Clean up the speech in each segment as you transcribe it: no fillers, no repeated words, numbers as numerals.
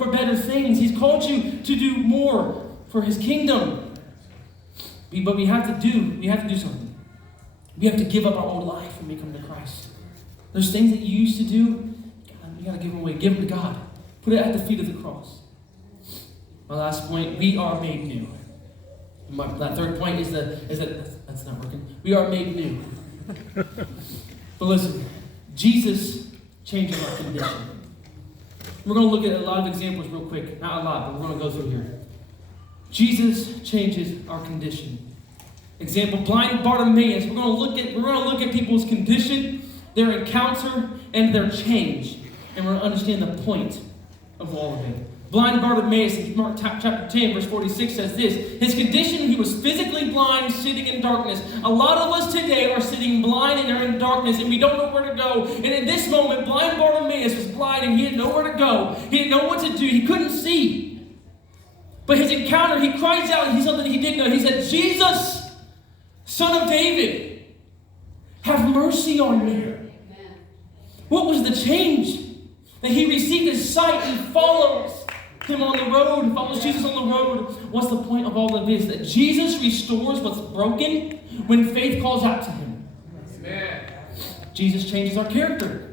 for better things. He's called you to do more for his kingdom. But we have to do something. We have to give up our old life and become to Christ. Those things that you used to do, you got to give them away. Give them to God. Put it at the feet of the cross. My last point, we are made new. That third point is that that's not working. We are made new. But listen, Jesus changes our condition. We're going to look at a lot of examples real quick. Not a lot, but we're going to go through here. Jesus changes our condition. Example, blind Bartimaeus. We're going to look at people's condition, their encounter, and their change. And we're going to understand the point of all of it. Blind Bartimaeus, in Mark chapter 10, verse 46 says this. His condition, he was physically blind, sitting in darkness. A lot of us today are sitting blind and are in darkness, and we don't know where to go. And in this moment, blind Bartimaeus was blind, and he had nowhere to go. He didn't know what to do. He couldn't see. But his encounter, he cries out, and he's something he didn't know. He said, Jesus, Son of David, have mercy on me. What was the change? That he received his sight and follows him on the road, follows Jesus on the road. What's the point of all of this? That Jesus restores what's broken when faith calls out to him. Amen. Jesus changes our character.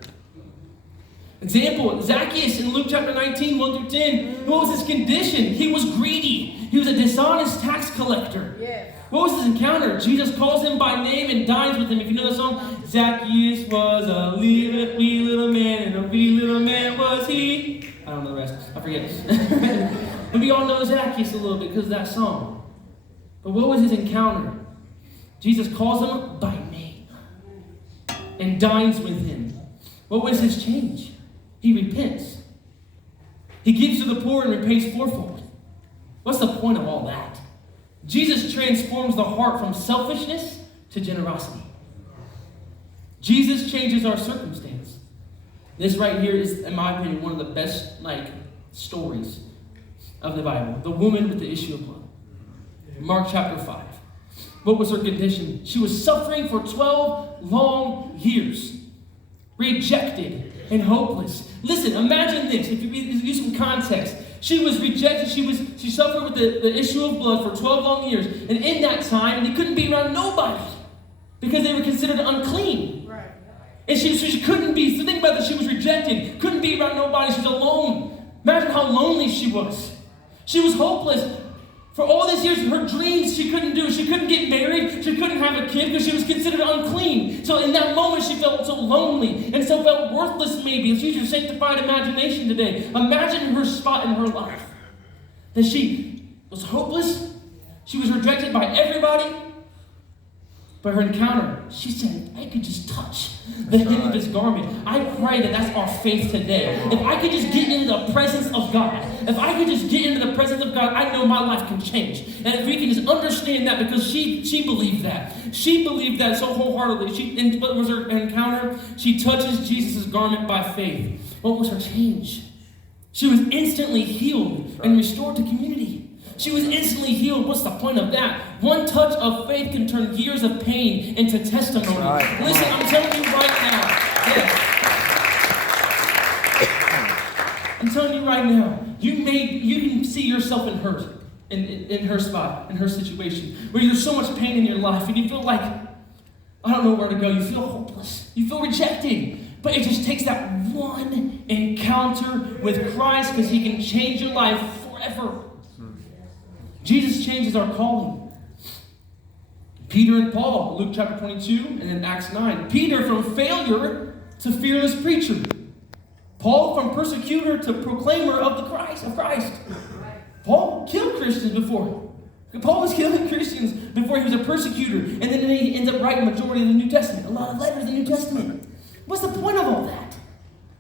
Example, Zacchaeus in Luke chapter 19, 1 through 10. What was his condition? He was greedy. He was a dishonest tax collector. Yeah. What was his encounter? Jesus calls him by name and dines with him. If you know the song, Zacchaeus was a wee little man, and a wee little man was he. I don't know the rest. I forget. But we all know Zacchaeus a little bit because of that song. But what was his encounter? Jesus calls him by name and dines with him. What was his change? He repents. He gives to the poor and repays fourfold. What's the point of all that? Jesus transforms the heart from selfishness to generosity. Jesus changes our circumstance. This right here is, in my opinion, one of the best stories of the Bible. The woman with the issue of blood. Mark chapter 5. What was her condition? She was suffering for 12 long years. Rejected and hopeless. Listen, imagine this. If you use some context. She was rejected. She suffered with the issue of blood for 12 long years. And in that time, they couldn't be around nobody because they were considered unclean. Right. And she couldn't be. So think about this. She was rejected. Couldn't be around nobody. She was alone. Imagine how lonely she was. She was hopeless. For all these years, her dreams she couldn't do. She couldn't get married. She couldn't have a kid because she was considered unclean. So in that moment, she felt so lonely and so felt worthless maybe. Let's use your sanctified imagination today. Imagine her spot in her life. That she was hopeless. She was rejected by everybody. But her encounter, she said, if I could just touch the hem of his garment. I pray that that's our faith today. If I could just get into the presence of God. If I could just get into the presence of God, I know my life can change. And if we can just understand that, because she believed that. She believed that so wholeheartedly. What was her encounter? She touches Jesus' garment by faith. What was her change? She was instantly healed and restored to community. She was instantly healed. What's the point of that? One touch of faith can turn years of pain into testimony. Right. Listen, I'm telling you right now. Yeah. I'm telling you right now. You can see yourself in her, in her spot, in her situation, where there's so much pain in your life, and you feel like, I don't know where to go. You feel hopeless. You feel rejected. But it just takes that one encounter with Christ, because he can change your life forever. Jesus changes our calling. Peter and Paul, Luke chapter 22, and then Acts 9. Peter from failure to fearless preacher. Paul from persecutor to proclaimer of Christ. Paul killed Christians before. Paul was killing Christians before he was a persecutor. And then he ends up writing the majority of the New Testament. A lot of letters in the New Testament. What's the point of all that?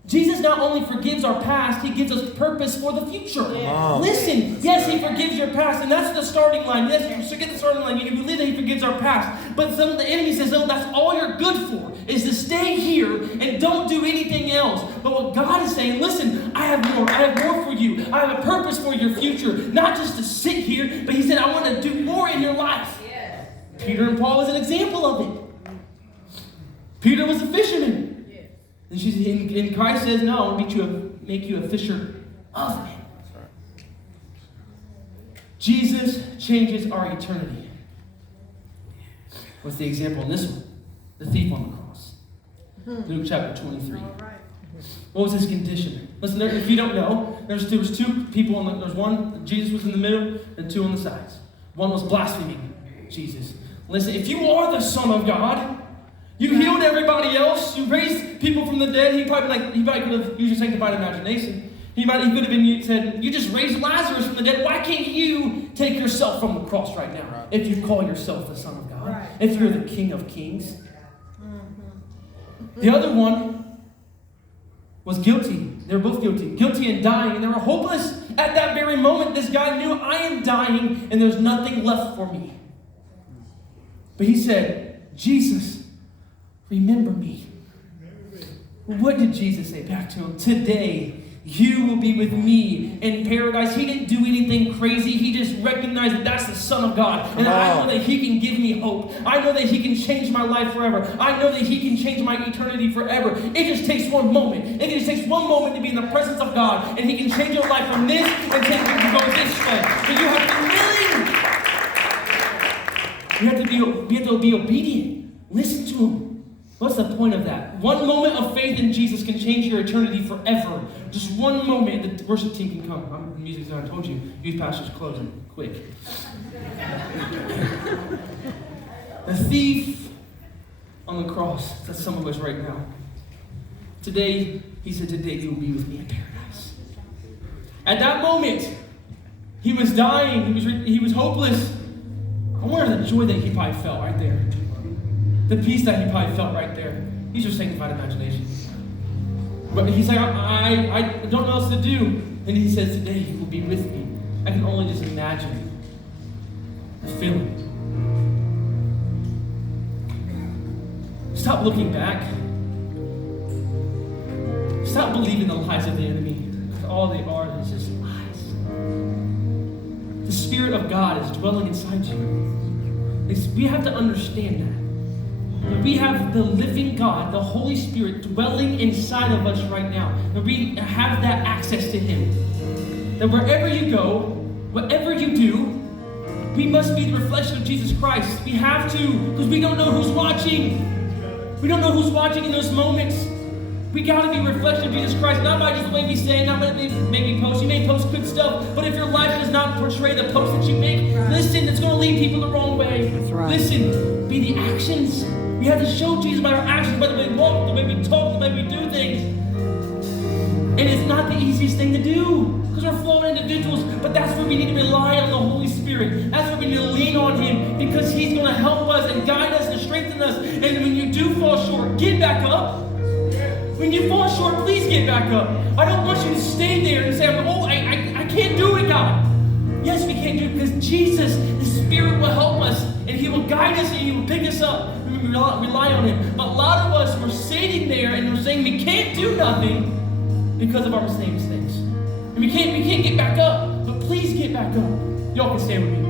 Jesus not only forgives our past, he gives us purpose for the future. Wow. Listen, yes, he forgives your past, and that's the starting line. Yes, forget the starting line. You believe that he forgives our past. But some of the enemy says, oh, that's all you're good for, is to stay here and don't do anything else. But what God is saying, listen, I have more. I have more for you. I have a purpose for your future. Not just to sit here, but he said, I want to do more in your life. Yes. Peter and Paul is an example of it. Peter was a fisherman. And Christ says, no, I want to make you a fisher of men. Jesus changes our eternity. What's the example in this one? The thief on the cross. Luke chapter 23. What was his condition? Listen, if you don't know, there was two people. There's one, Jesus was in the middle, and two on the sides. One was blaspheming Jesus. Listen, if you are the Son of God, you healed everybody else, you raised people from the dead. He probably could have used your sanctified imagination. He could have been said, you just raised Lazarus from the dead. Why can't you take yourself from the cross right now? If you call yourself the Son of God, if you're the King of Kings. The other one was guilty. They were both guilty. Guilty and dying. And they were hopeless at that very moment. This guy knew, I am dying and there's nothing left for me. But he said, Jesus, remember me. What did Jesus say back to him? Today, you will be with me in paradise. He didn't do anything crazy. He just recognized that that's the Son of God. And I know that he can give me hope. I know that he can change my life forever. I know that he can change my eternity forever. It just takes one moment. It just takes one moment to be in the presence of God. And he can change your life from this and take you to go this way. But you have to be willing. We have to be obedient. Listen to him. What's the point of that? One moment of faith in Jesus can change your eternity forever. Just one moment. The worship team can come. The music's done. I told you. Youth pastor's closing. Quick. The thief on the cross. That's some of us right now. Today, he said, today you will be with me in paradise. At that moment, he was dying. He was hopeless. I wonder the joy that he probably felt right there. The peace that he probably felt right there. He's your sanctified imagination. But he's like, I don't know what else to do. And he says, today you will be with me. I can only just imagine the feeling. Stop looking back. Stop believing the lies of the enemy. Because all they are is just lies. The Spirit of God is dwelling inside you. We have to understand that. We have the living God, the Holy Spirit, dwelling inside of us right now. And we have that access to Him. That wherever you go, whatever you do, we must be the reflection of Jesus Christ. We have to, because we don't know who's watching. We don't know who's watching in those moments. We got to be a reflection of Jesus Christ, not by just the way we say, not by maybe post. You may post good stuff, but if your life does not portray the post that you make, listen, it's going to lead people the wrong way. That's right. Listen, be the actions. We have to show Jesus by our actions, by the way we walk, the way we talk, the way we do things. And it's not the easiest thing to do, because we're flawed individuals, but that's where we need to rely on the Holy Spirit. That's where we need to lean on Him, because He's going to help us and guide us and strengthen us. And when you do fall short, get back up. When you fall short, please get back up. I don't want you to stay there and say, I can't do it, God. Yes, we can't do it, because Jesus, the Spirit will help us, and He will guide us, and He will pick us up. We rely on Him. But a lot of us, we're sitting there, and we're saying we can't do nothing because of our mistakes. And we can't get back up. But please get back up. Y'all can stand with me.